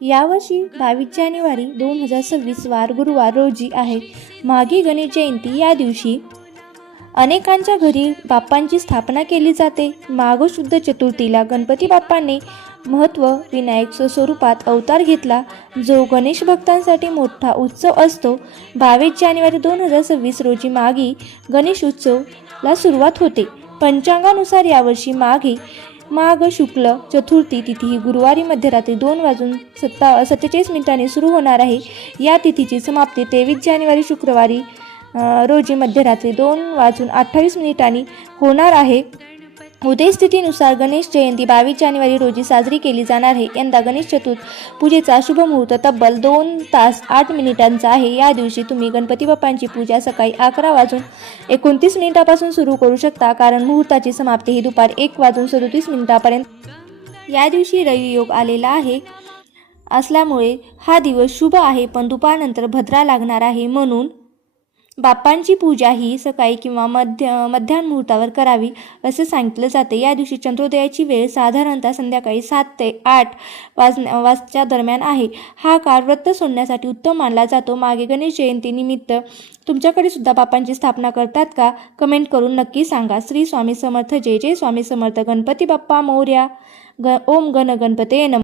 यावर्षी 22 जानेवारी 2026 वार गुरुवार रोजी आहे माघी गणेश जयंती। या दिवशी अनेकांच्या घरी बाप्पांची स्थापना केली जाते। माघ शुद्ध चतुर्थीला गणपती बाप्पांनी महत्त्व विनायक स्वरूपात अवतार घेतला, जो गणेश भक्तांसाठी मोठा उत्सव असतो। 22 जानेवारी 2026 रोजी माघी गणेश उत्सवला सुरुवात होते। पंचांगानुसार यावर्षी माघ शुक्ल चतुर्थी तिथी ही गुरुवारी मध्यरात्री 2:47 सुरू होणार आहे। या तिथीची समाप्ती 23 जानेवारी शुक्रवारी रोजी मध्यरात्री 2:28 होणार आहे। उदयस्थितीनुसार गणेश जयंती 22 जानेवारी रोजी साजरी केली जाणार आहे। यंदा गणेश चतुर्थ पूजेचा शुभ मुहूर्त तब्बल 2 तास 8 मिनिटांचा आहे। या दिवशी तुम्ही गणपती बाप्पांची पूजा सकाळी 11:29 पासून सुरू करू शकता, कारण मुहूर्ताची समाप्ती ही दुपारी 1:37 पर्यंत। या दिवशी रवी योग आलेला असल्यामुळे हा दिवस शुभ आहे, पण दुपारनंतर भद्रा लागणार आहे, म्हणून बाप्पांची पूजा ही सकाळी किंवा मध्याह्न मुहूर्तावर करावी असे सांगितले जाते। या दिवशी चंद्रोदयाची वेळ साधारणतः संध्याकाळी 7 ते 8 वाजच्या दरम्यान आहे। हा काळ व्रत सोडण्यासाठी उत्तम मानला जातो। मागे गणेश जयंती निमित्त तुमच्याकडे सुद्धा बाप्पांची स्थापना करतात का? कमेंट करून नक्की सांगा। श्री स्वामी समर्थ। जय जय स्वामी समर्थ। गणपती बाप्पा मोरया। ओम गण गणपते नमः।